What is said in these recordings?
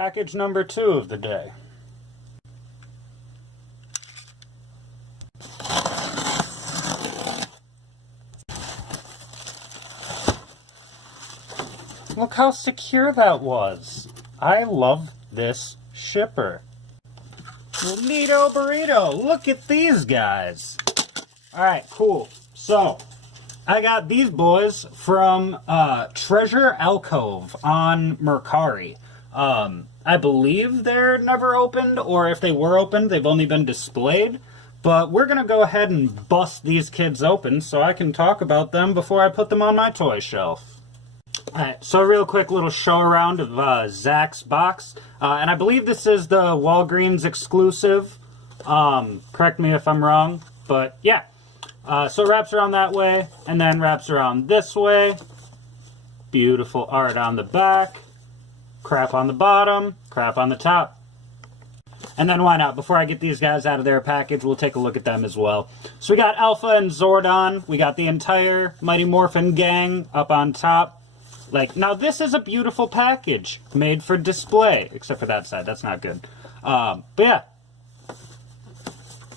package number 2 of the day. Look how secure that was. I love this shipper. Bonito burrito. Look at these guys. Alright, cool. So, I got these boys from Treasure Alcove on Mercari. I believe they're never opened, or if they were opened, they've only been displayed. But we're going to go ahead and bust these kids open so I can talk about them before I put them on my toy shelf. Alright, so a real quick little show around of Zack's box. And I believe this is the Walgreens exclusive. Correct me if I'm wrong, but yeah. So it wraps around that way, and then wraps around this way. Beautiful art on the back. Crap on the bottom, crap on the top. And then why not? Before I get these guys out of their package, we'll take a look at them as well. So we got Alpha and Zordon. We got the entire Mighty Morphin gang up on top. Like, now this is a beautiful package made for display, except for that side. That's not good. But yeah.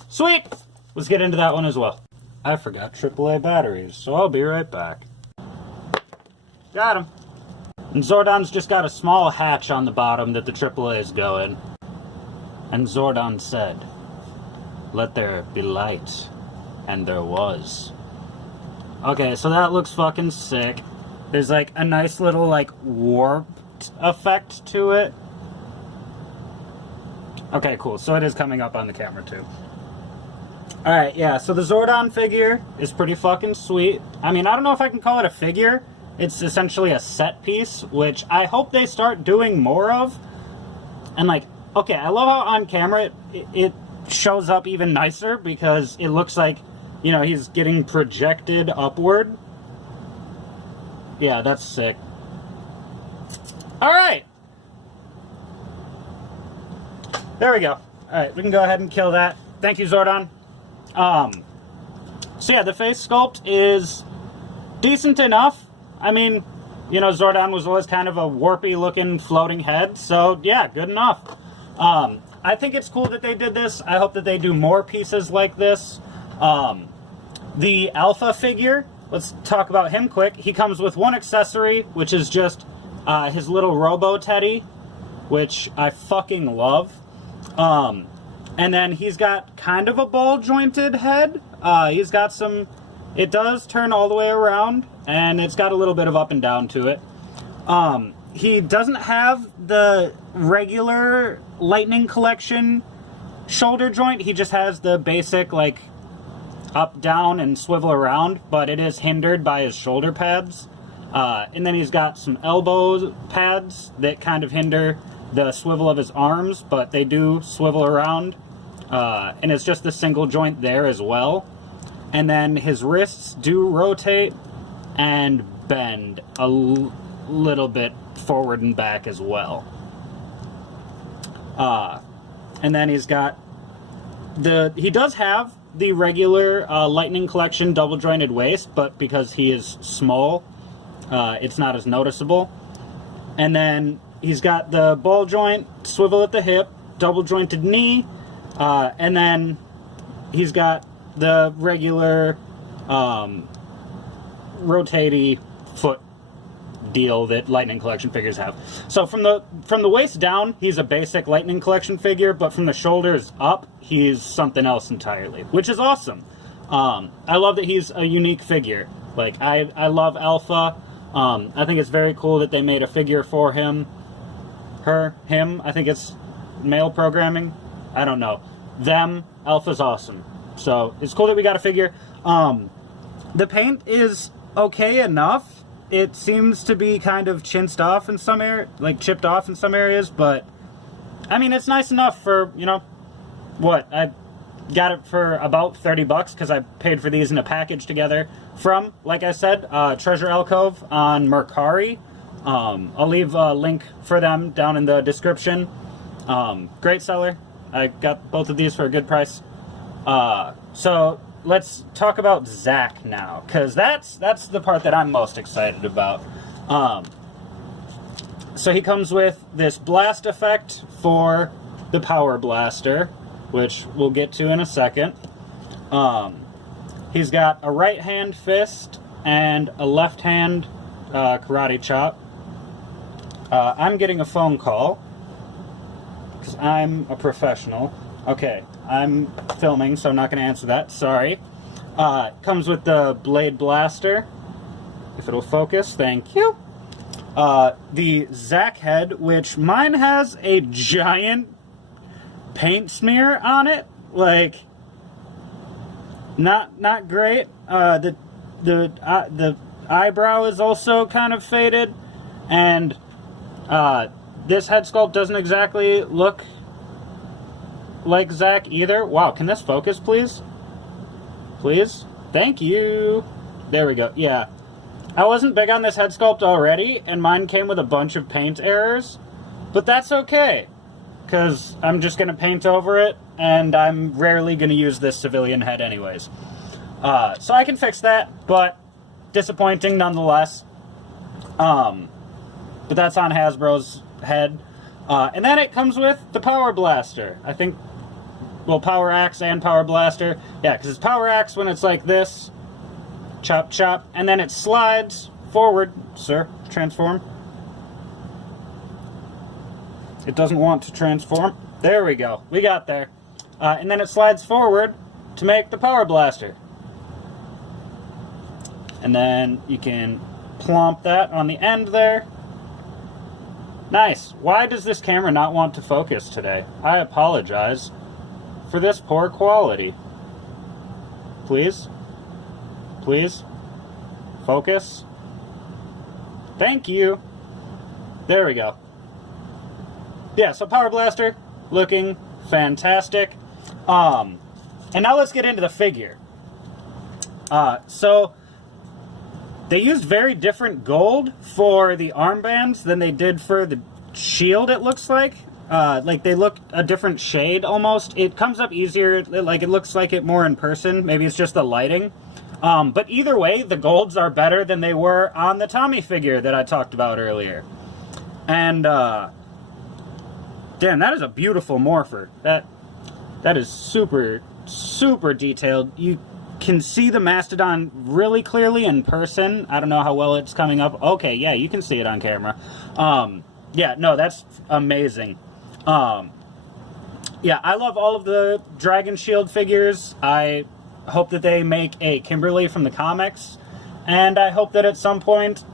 Sweet! Let's get into that one as well. I forgot AAA batteries, so I'll be right back. Got him. And Zordon's just got a small hatch on the bottom that the AAAs go in. And Zordon said, "Let there be light." And there was. Okay, so that looks fucking sick. There's like a nice little like warped effect to it. Okay, cool. So it is coming up on the camera too. Alright, yeah, so the Zordon figure is pretty fucking sweet. I mean, I don't know if I can call it a figure. It's essentially a set piece, which I hope they start doing more of. And like, okay, I love how on camera it shows up even nicer because it looks like, you know, he's getting projected upward. Yeah, that's sick. Alright! There we go. Alright, we can go ahead and kill that. Thank you, Zordon. So yeah, the face sculpt is decent enough. I mean, you know, Zordon was always kind of a warpy looking floating head, so yeah, good enough. I think it's cool that they did this. I hope that they do more pieces like this. The Alpha figure, let's talk about him quick. He comes with one accessory, which is just his little Robo Teddy, which I fucking love. And then he's got kind of a ball-jointed head. He's got some... It does turn all the way around, and it's got a little bit of up and down to it. He doesn't have the regular Lightning Collection shoulder joint. He just has the basic, like, up, down, and swivel around, but it is hindered by his shoulder pads. And then he's got some elbow pads that kind of hinder the swivel of his arms, but they do swivel around. And it's just the single joint there as well. And then his wrists do rotate and bend a little bit forward and back as well. And then he's got he does have the regular Lightning Collection double jointed waist, but because he is small, it's not as noticeable. And then he's got the ball joint, swivel at the hip, double jointed knee, and then he's got the regular rotatey foot deal that Lightning Collection figures have. So from the waist down, he's a basic Lightning Collection figure, but from the shoulders up, he's something else entirely, which is awesome. I love that he's a unique figure. Like, I love Alpha. I think it's very cool that they made a figure for him. Him. I think it's male programming. I don't know. Them. Alpha's awesome. So, it's cool that we got a figure. The paint is okay enough. It seems to be kind of chipped off in some areas, but I mean, it's nice enough for, you know, what? I got it for about 30 bucks because I paid for these in a package together from, like I said, Treasure Alcove on Mercari. I'll leave a link for them down in the description. Great seller. I got both of these for a good price. So let's talk about Zack now, because that's the part that I'm most excited about. So he comes with this blast effect for the power blaster, which we'll get to in a second. He's got a right hand fist and a left hand karate chop. I'm getting a phone call because I'm a professional. Okay, I'm filming, so I'm not going to answer that. Sorry. Comes with the blade blaster. If it'll focus, thank you. The Zack head, which mine has a giant paint smear on it. Like, not great. The eyebrow is also kind of faded, and this head sculpt doesn't exactly look like Zack either. Wow, can this focus, please? Please? Thank you. There we go. Yeah. I wasn't big on this head sculpt already, and mine came with a bunch of paint errors, but that's okay, because I'm just going to paint over it, and I'm rarely going to use this civilian head anyways. So I can fix that, but disappointing nonetheless. But that's on Hasbro's head. And then it comes with the Power Blaster. I think, well, Power Axe and Power Blaster. Yeah, because it's Power Axe when it's like this. Chop, chop. And then it slides forward. Sir, transform. It doesn't want to transform. There we go. We got there. And then it slides forward to make the Power Blaster. And then you can plomp that on the end there. Nice. Why does this camera not want to focus today? I apologize for this poor quality. Please? Please? Focus? Thank you. There we go. Yeah, so Power Blaster, looking fantastic. And now let's get into the figure. So they used very different gold for the armbands than they did for the shield, it looks like. Like they look a different shade almost. It comes up easier, like it looks like it more in person. Maybe it's just the lighting. But either way, the golds are better than they were on the Tommy figure that I talked about earlier. And, damn, that is a beautiful morpher. That is super, super detailed. You can see the Mastodon really clearly in person. I don't know how well it's coming up. Okay, yeah, you can see it on camera. Yeah, no, that's amazing. Yeah, I love all of the Dragon Shield figures. I hope that they make a Kimberly from the comics. And I hope that at some point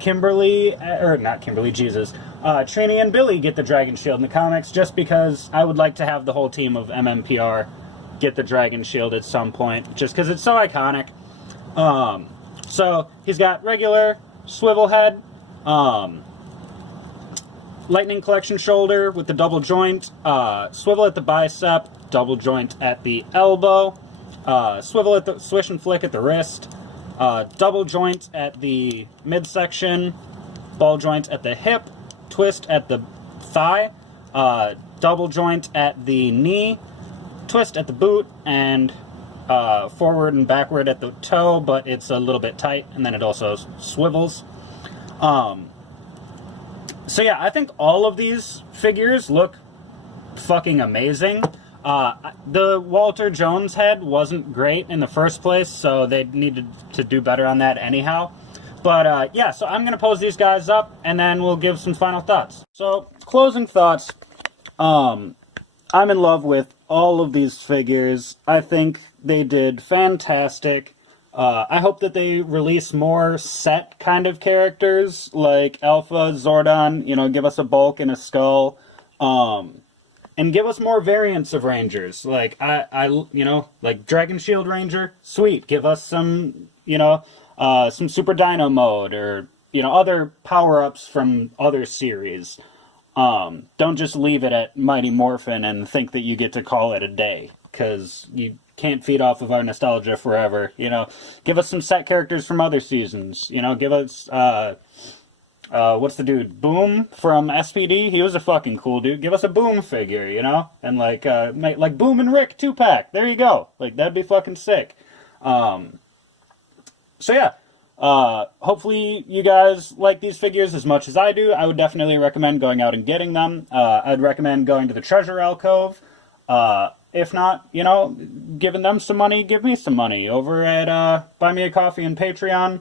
Kimberly, or not Kimberly, Jesus, Trini and Billy get the Dragon Shield in the comics, just because I would like to have the whole team of MMPR get the Dragon Shield at some point, just because it's so iconic. So he's got regular swivel head, Lightning Collection shoulder with the double joint, swivel at the bicep, double joint at the elbow, swivel at the swish and flick at the wrist, double joint at the midsection, ball joint at the hip, twist at the thigh, double joint at the knee, twist at the boot, and forward and backward at the toe, but it's a little bit tight, and then it also swivels. So yeah, I think all of these figures look fucking amazing. The Walter Jones head wasn't great in the first place, so they needed to do better on that anyhow. But yeah, so I'm going to pose these guys up, and then we'll give some final thoughts. So, closing thoughts. I'm in love with all of these figures. I think they did fantastic. I hope that they release more set kind of characters, like Alpha, Zordon, you know, give us a Bulk and a Skull. And give us more variants of Rangers. Like, you know, like Dragon Shield Ranger, sweet. Give us some, you know, some Super Dino mode, or, you know, other power-ups from other series. Don't just leave it at Mighty Morphin and think that you get to call it a day, because you can't feed off of our nostalgia forever, you know. Give us some set characters from other seasons, you know. Give us, what's the dude? Boom from SPD? He was a fucking cool dude. Give us a Boom figure, you know? And like Boom and Rick 2-pack. There you go. Like, that'd be fucking sick. So yeah, Hopefully you guys like these figures as much as I do. I would definitely recommend going out and getting them. I'd recommend going to the treasure alcove. If not, you know, giving them some money, give me some money over at Buy Me a Coffee and Patreon.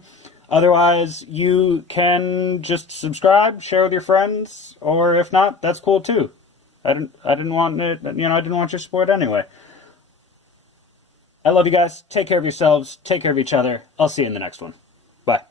Otherwise, you can just subscribe, share with your friends, or if not, that's cool too. I didn't want it, you know, I didn't want your support anyway. I love you guys. Take care of yourselves. Take care of each other. I'll see you in the next one. Bye.